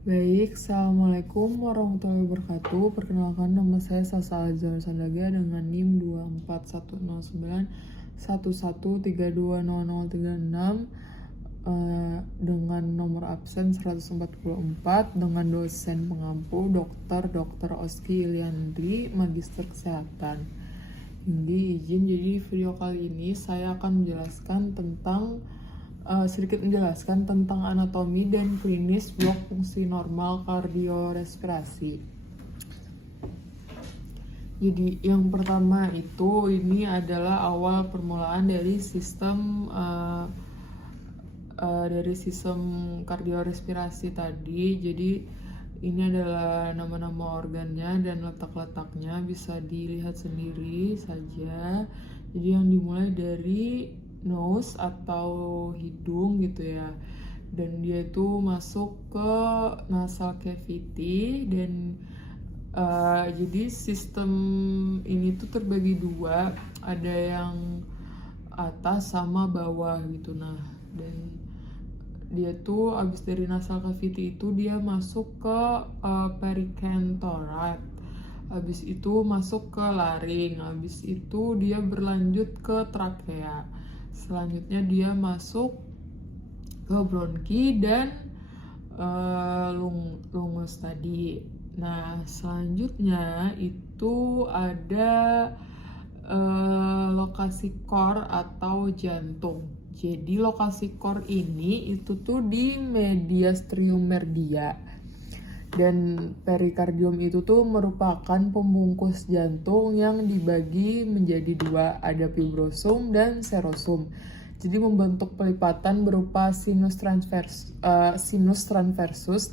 Baik, Assalamualaikum warahmatullahi wabarakatuh. Perkenalkan, nama saya Sasa Azhar Sandaga dengan NIM 2410911320036 dengan nomor absen 144 dengan dosen pengampu Dr. Oski Iliandri, Magister Kesehatan. Jadi video kali ini saya akan sedikit menjelaskan tentang anatomi dan klinis blok fungsi normal kardiorespirasi. Jadi yang pertama ini adalah awal permulaan dari sistem kardiorespirasi tadi. Jadi ini adalah nama-nama organnya dan letak-letaknya bisa dilihat sendiri saja. Jadi yang dimulai dari nose atau hidung gitu ya, dan dia itu masuk ke nasal cavity dan jadi sistem ini tuh terbagi dua, ada yang atas sama bawah gitu. Nah, dan dia tuh abis dari nasal cavity itu dia masuk ke perikentorat, abis itu masuk ke laring, abis itu dia berlanjut ke trakea, selanjutnya dia masuk ke bronki dan lungs tadi. Nah, selanjutnya itu ada lokasi core atau jantung. Jadi lokasi core ini itu tuh di mediastinum merdia, dan perikardium itu tuh merupakan pembungkus jantung yang dibagi menjadi dua, ada fibrosum dan serosum. Jadi membentuk pelipatan berupa sinus transversus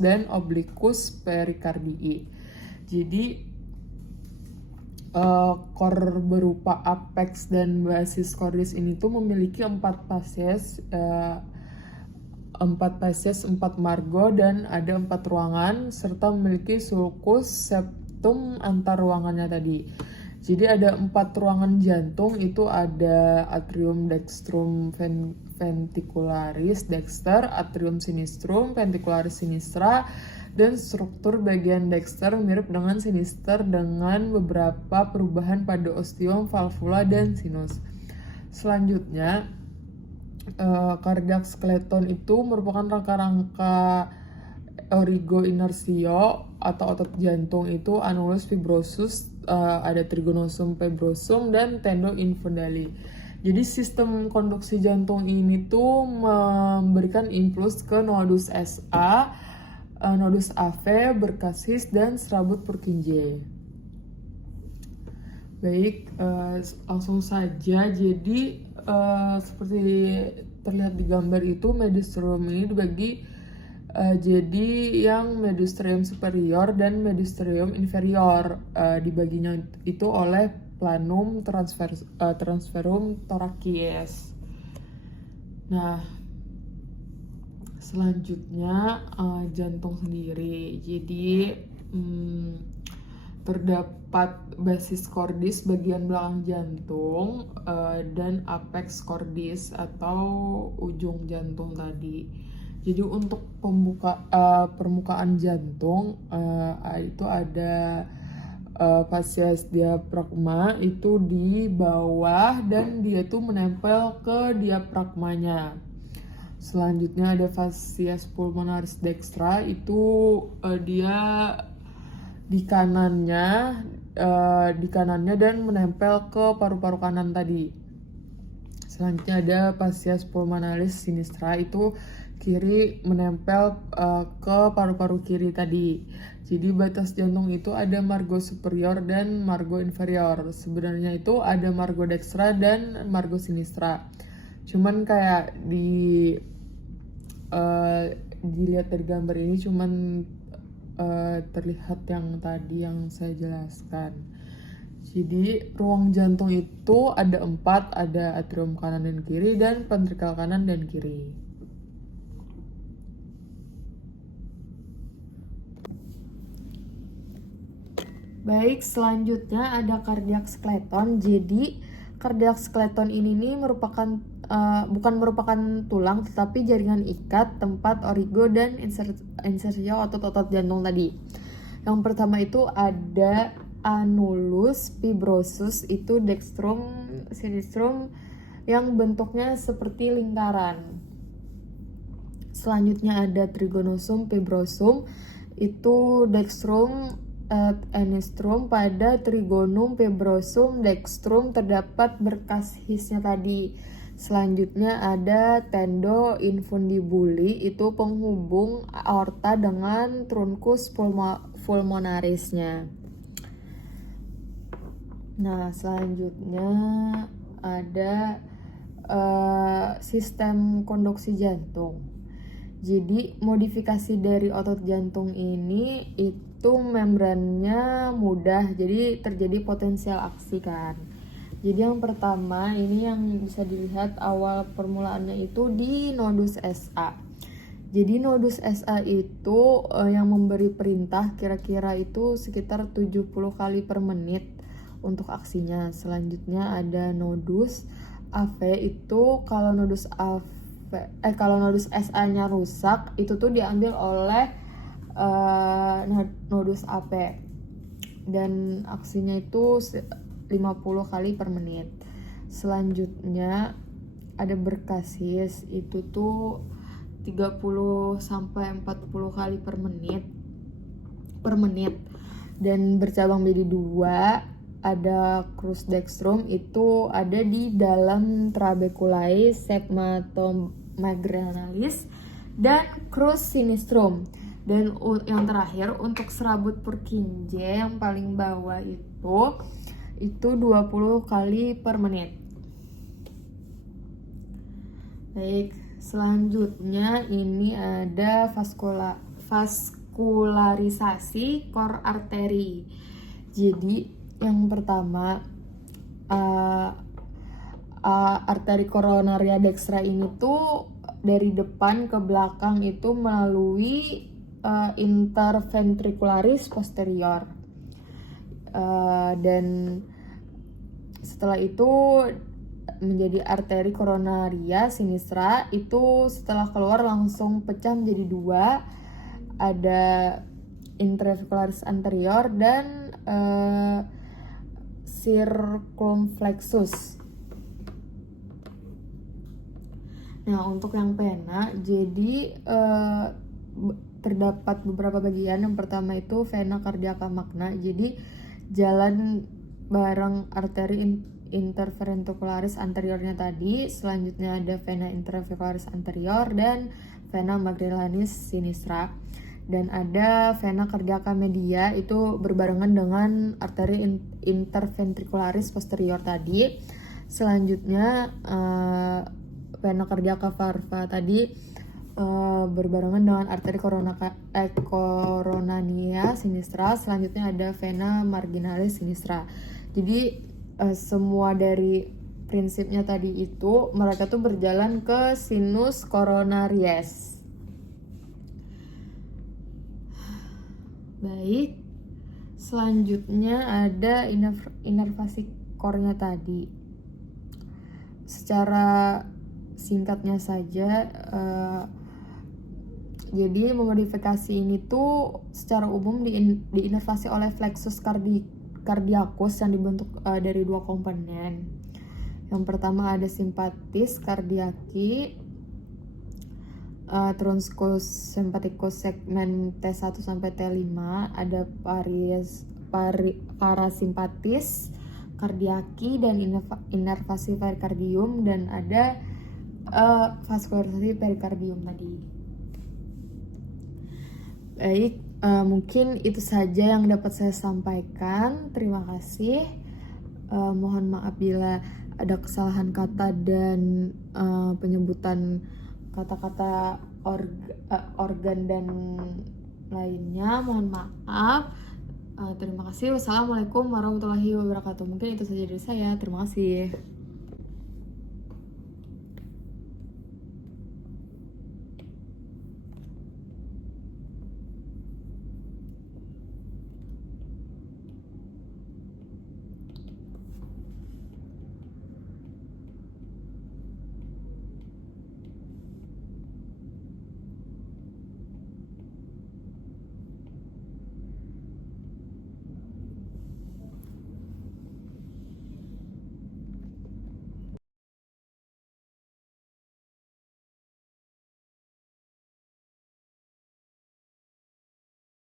dan obliquus perikardii. Jadi core berupa apex dan basis cordis ini tuh memiliki 4 fases, 4 margo, dan ada 4 ruangan serta memiliki sulcus septum antar ruangannya tadi. Jadi ada 4 ruangan jantung, itu ada atrium dextrum ventricularis dexter, atrium sinistrum ventricularis sinistra, dan struktur bagian dexter mirip dengan sinister dengan beberapa perubahan pada ostium, valvula, dan sinus. Selanjutnya, cardiac skeleton itu merupakan rangka-rangka origo-inertio atau otot jantung itu annulus fibrosus, ada trigonosum fibrosum dan tendo infundali. Jadi sistem konduksi jantung ini tuh memberikan impuls ke nodus SA, nodus AV, berkasis, dan serabut Purkinje. Baik, langsung saja. Jadi seperti terlihat di gambar itu, mediastinum ini dibagi jadi yang mediastinum superior dan mediastinum inferior, dibaginya itu oleh planum transverum thoracius. Nah, selanjutnya jantung sendiri. Jadi terdapat basis cordis bagian belakang jantung dan apex cordis atau ujung jantung tadi. Jadi untuk permukaan jantung itu ada fascias diafragma itu di bawah dan dia tuh menempel ke diafragmanya. Selanjutnya ada fascias pulmonaris dextra, itu dia di kanannya dan menempel ke paru-paru kanan tadi. Selanjutnya ada fascias pulmonaris sinistra, itu kiri menempel ke paru-paru kiri tadi. Jadi batas jantung itu ada margo superior dan margo inferior. Sebenarnya itu ada margo dextra dan margo sinistra. Cuman kayak dilihat dari gambar ini cuman terlihat yang tadi yang saya jelaskan. Jadi ruang jantung itu ada 4, ada atrium kanan dan kiri dan ventrikel kanan dan kiri. Baik, selanjutnya ada cardiac skeleton. Jadi cardiac skeleton ini nih merupakan bukan merupakan tulang tetapi jaringan ikat tempat origo dan insertio otot-otot jantung tadi. Yang pertama itu ada annulus fibrosus, itu dextrum sinistrum yang bentuknya seperti lingkaran. Selanjutnya ada trigonosum fibrosum, itu dextrum et enistrum. Pada trigonum fibrosum dextrum terdapat berkas hisnya tadi. Selanjutnya ada tendo infundibuli, itu penghubung aorta dengan truncus pulmonarisnya. Nah, selanjutnya ada sistem konduksi jantung. Jadi modifikasi dari otot jantung ini itu membrannya mudah, jadi terjadi potensial aksi kan. Jadi yang pertama ini yang bisa dilihat awal permulaannya itu di nodus SA. Jadi nodus SA itu yang memberi perintah kira-kira itu sekitar 70 kali per menit untuk aksinya. Selanjutnya ada nodus AV, itu kalau nodus SA-nya rusak itu tuh diambil oleh nodus AP dan aksinya itu 50 kali per menit. Selanjutnya ada berkasis, itu tuh 30 sampai 40 kali per menit dan bercabang menjadi 2. Ada crus dextrum, itu ada di dalam trabeculae segmatomagranalis, dan crus sinistrum. Dan yang terakhir untuk serabut Purkinje yang paling bawah itu 20 kali per menit. Baik, selanjutnya ini ada vaskularisasi cor arteri. Jadi yang pertama arteri koronaria dextra ini tuh dari depan ke belakang itu melalui interventricularis posterior, dan setelah itu menjadi arteri koronaria sinistra. Itu setelah keluar langsung pecah menjadi 2, ada interventricularis anterior dan circumflexus. Nah, untuk yang vena, jadi terdapat beberapa bagian. Yang pertama itu vena cardiaca magna, jadi jalan bareng arteri interventricularis anteriornya tadi. Selanjutnya ada vena interventricularis anterior dan vena magellanis sinistra. Dan ada vena cardiaca media, itu berbarengan dengan arteri interventricularis posterior tadi. Selanjutnya vena cardiaca parva tadi berbarengan dengan arteri coronania sinistra. Selanjutnya ada vena marginalis sinistra. Jadi semua dari prinsipnya tadi itu mereka tuh berjalan ke sinus coronaries. Baik, selanjutnya ada inervasi core-nya tadi. Secara singkatnya saja, jadi memodifikasi ini tuh secara umum diinervasi oleh flexus cardiacus yang dibentuk dari 2 komponen. Yang pertama ada simpatis cardiaci, truncus sympathicus segmen T1 sampai T5, ada parasimpatis cardiaci dan inervasi perikardium, dan ada vaskularisasi perikardium tadi. Baik, mungkin itu saja yang dapat saya sampaikan. Terima kasih. Mohon maaf bila ada kesalahan kata dan penyebutan kata-kata organ dan lainnya. Mohon maaf. Terima kasih. Wassalamualaikum warahmatullahi wabarakatuh. Mungkin itu saja dari saya. Terima kasih.